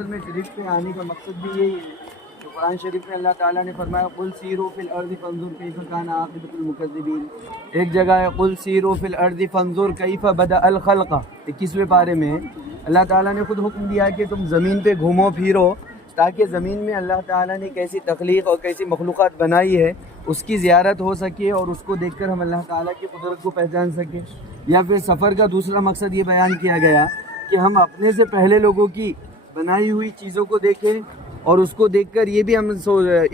اصل میں شریف پہ آنے کا مقصد بھی یہی ہے جو قرآن شریف میں اللہ تعالیٰ نے فرمایا قل سیروا فی الارض فانظروا کیف کان عاقبۃ المکذبین. ایک جگہ ہے قل سیروا فی الارض فانظروا کیف بدأ الخلق، 21ویں پارے میں اللہ تعالیٰ نے خود حکم دیا کہ تم زمین پہ گھومو پھرو تاکہ زمین میں اللہ تعالیٰ نے کیسی تخلیق اور کیسی مخلوقات بنائی ہے اس کی زیارت ہو سکے اور اس کو دیکھ کر ہم اللہ تعالیٰ کی قدرت کو پہچان سکیں. یا پھر سفر کا دوسرا مقصد یہ بیان کیا گیا کہ ہم اپنے سے پہلے لوگوں کی بنائی ہوئی چیزوں کو دیکھیں اور اس کو دیکھ کر یہ بھی ہم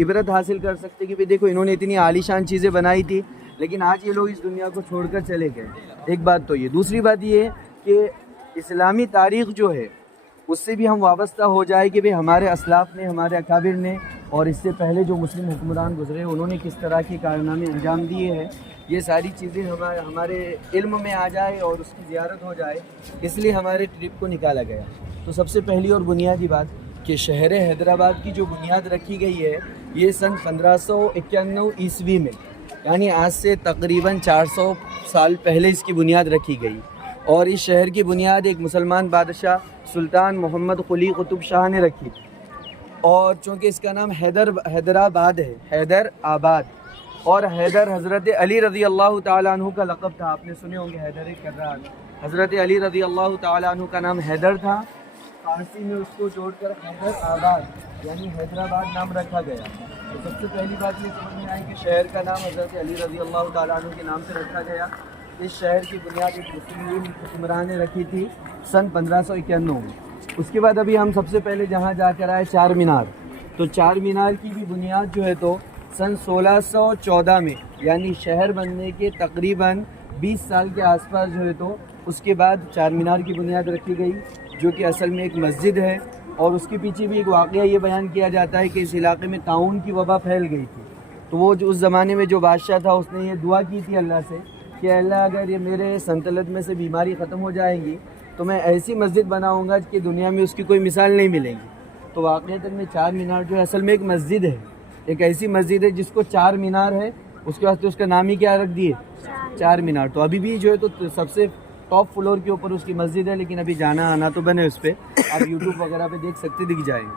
عبرت حاصل کر سکتے کہ دیکھو انہوں نے اتنی عالی شان چیزیں بنائی تھی لیکن آج یہ لوگ اس دنیا کو چھوڑ کر چلے گئے. ایک بات تو یہ. دوسری بات یہ ہے کہ اسلامی تاریخ جو ہے اس سے بھی ہم وابستہ ہو جائے کہ ہمارے اسلاف نے، ہمارے اکابر نے اور اس سے پہلے جو مسلم حکمران گزرے انہوں نے کس طرح کے کارنامے انجام دیے ہیں. یہ ساری چیزیں ہمارے علم میں آ جائے اور اس کی زیارت ہو جائے، اس لیے ہمارے ٹرپ کو نکالا گیا. تو سب سے پہلی اور بنیادی بات کہ شہر حیدرآباد کی جو بنیاد رکھی گئی ہے یہ سن 1591 عیسوی میں، یعنی آج سے تقریباً 400 سال پہلے اس کی بنیاد رکھی گئی. اور اس شہر کی بنیاد ایک مسلمان بادشاہ سلطان محمد قلی قطب شاہ نے رکھی تھی. اور چونکہ اس کا نام حیدرآباد ہے، حیدر آباد، اور حیدر حضرت علی رضی اللہ تعالیٰ عنہ کا لقب تھا. آپ نے سنے ہوں گے حیدر کرار. حضرت علی رضی اللہ تعالیٰ عنہ کا نام حیدر تھا، فارسی میں اس کو جوڑ کر حیدر آباد یعنی حیدرآباد نام رکھا گیا. تو سب سے پہلی بات یہ سمجھ میں آئی کہ شہر کا نام حضرت علی رضی اللہ تعالیٰ عنہ کے نام سے رکھا گیا. اس شہر کی بنیاد ایک مسلم حکمران نے رکھی تھی سن 1591 میں. اس کے بعد ابھی ہم سب سے پہلے جہاں جا کر آئے چار مینار. تو چار مینار کی بھی بنیاد جو ہے تو سن 1614 میں، یعنی شہر بننے کے تقریباً 20 سال کے آس پاس جو ہے تو اس کے بعد چار مینار کی بنیاد رکھی گئی، جو کہ اصل میں ایک مسجد ہے. اور اس کے پیچھے بھی ایک واقعہ یہ بیان کیا جاتا ہے کہ اس علاقے میں طاعون کی وبا پھیل گئی تھی. تو وہ جو اس زمانے میں جو بادشاہ تھا اس نے یہ دعا کی تھی اللہ سے کہ اللہ اگر یہ میرے سلطنت میں سے بیماری ختم ہو جائیں گی تو میں ایسی مسجد بناؤں گا کہ دنیا میں اس کی کوئی مثال نہیں ملے گی. تو واقعتاً میں چار مینار جو ہے اصل میں ایک مسجد ہے، ایک ایسی مسجد ہے جس کو چار مینار ہے، اس کے واسطے اس کا نام ہی کیا رکھ دیے چار مینار. تو ابھی بھی جو ہے تو سب سے ٹاپ فلور کے اوپر اس کی مسجد ہے، لیکن ابھی جانا آنا تو بنے اس پہ، آپ یوٹیوب وغیرہ پہ دیکھ سکتے، دکھ جائیں گے.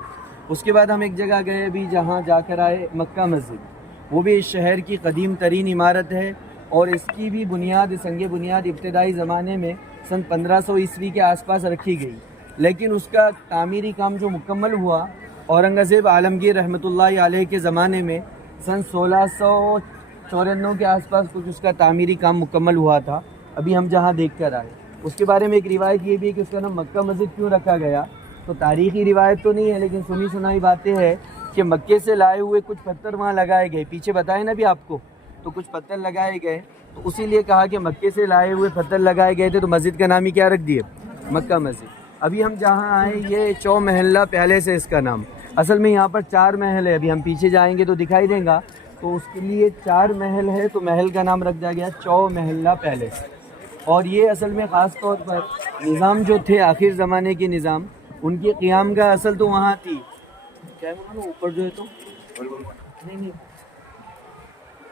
اس کے بعد ہم ایک جگہ گئے ابھی جہاں جا کر آئے مکہ مسجد. وہ بھی اس شہر کی قدیم ترین عمارت ہے اور اس کی بھی بنیاد سنگ بنیاد ابتدائی زمانے میں سن 1500 عیسوی کے آس پاس رکھی گئی. لیکن اس کا تعمیری کام جو مکمل ہوا اورنگزیب عالمگیر رحمۃ اللہ علیہ کے زمانے میں سن 1694 کے آس پاس کچھ اس کا تعمیری کام مکمل ہوا تھا. ابھی ہم جہاں دیکھ کر آئے اس کے بارے میں ایک روایت یہ بھی ہے کہ اس کا نام مکہ مسجد کیوں رکھا گیا. تو تاریخی روایت تو نہیں ہے لیکن سنی سنائی باتیں ہیں کہ مکے سے لائے ہوئے کچھ پتھر وہاں لگائے گئے، پیچھے بتائے نا بھی آپ کو، تو کچھ پتھر لگائے گئے تو اسی لیے کہا کہ مکے سے لائے ہوئے پتھر لگائے گئے تھے تو مسجد کا نام ہی کیا رکھ دیے مکہ مسجد. ابھی ہم جہاں آئے یہ چو محلہ پیلس ہے اس کا نام. اصل میں یہاں پر 4 محل ہے، ابھی ہم پیچھے جائیں گے تو دکھائی دیں گا. تو اس کے لیے 4 محل ہے تو محل کا نام رکھ دیا گیا چو محلہ پیلس. اور یہ اصل میں خاص طور پر نظام جو تھے آخر زمانے کے نظام، ان کی قیام گاہ اصل تو وہاں تھی. کیا اوپر جو ہے تو نہیں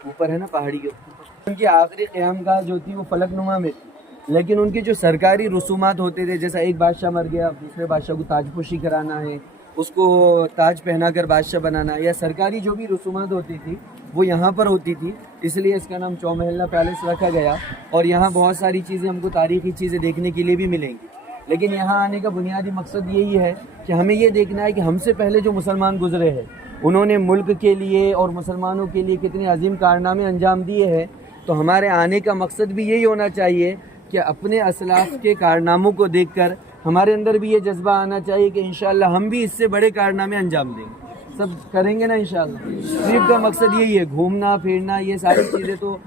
اوپر ہے نا پہاڑی کے اوپر. ان کی آخری قیام گاہ جو تھی وہ فلک نما میں تھی، لیکن ان کے جو سرکاری رسومات ہوتے تھے جیسا ایک بادشاہ مر گیا دوسرے بادشاہ کو تاج پوشی کرانا ہے، اس کو تاج پہنا کر بادشاہ بنانا، یا سرکاری جو بھی رسومات ہوتی تھی وہ یہاں پر ہوتی تھی. اس لیے اس کا نام چو محلہ پیلس رکھا گیا. اور یہاں بہت ساری چیزیں ہم کو تاریخی چیزیں دیکھنے کے لیے بھی ملیں گی. لیکن یہاں آنے کا بنیادی مقصد یہی ہے کہ ہمیں یہ دیکھنا ہے کہ ہم سے پہلے جو مسلمان گزرے ہیں انہوں نے ملک کے لیے اور مسلمانوں کے لیے کتنے عظیم کارنامے انجام دیے ہیں. تو ہمارے آنے کا مقصد بھی یہی ہونا چاہیے کہ اپنے اسلاف کے کارناموں کو دیکھ کر ہمارے اندر بھی یہ جذبہ آنا چاہیے کہ انشاءاللہ ہم بھی اس سے بڑے کارنامے انجام دیں گے. سب کریں گے نا انشاءاللہ. ٹرپ کا مقصد یہی ہے، گھومنا پھرنا، یہ ساری چیزیں تو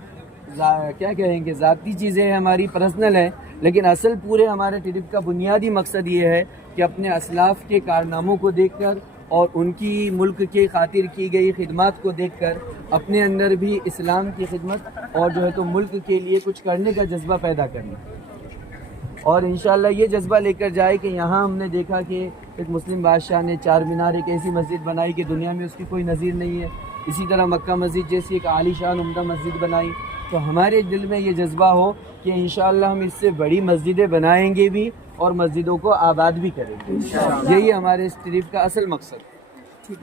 کیا کہیں گے ذاتی چیزیں ہیں، ہماری پرسنل ہیں، لیکن اصل پورے ہمارے ٹرپ کا بنیادی مقصد یہ ہے کہ اپنے اسلاف کے کارناموں کو دیکھ کر اور ان کی ملک کے خاطر کی گئی خدمات کو دیکھ کر اپنے اندر بھی اسلام کی خدمت اور جو ہے تو ملک کے لیے کچھ کرنے کا جذبہ پیدا کرنا. اور انشاءاللہ یہ جذبہ لے کر جائے کہ یہاں ہم نے دیکھا کہ ایک مسلم بادشاہ نے چار مینار ایک ایسی مسجد بنائی کہ دنیا میں اس کی کوئی نظیر نہیں ہے. اسی طرح مکہ مسجد جیسی ایک عالی شان عمدہ مسجد بنائی. تو ہمارے دل میں یہ جذبہ ہو کہ انشاءاللہ ہم اس سے بڑی مسجدیں بنائیں گے بھی اور مسجدوں کو آباد بھی کریں گے. یہی ہمارے اس ٹرپ کا اصل مقصد ہے.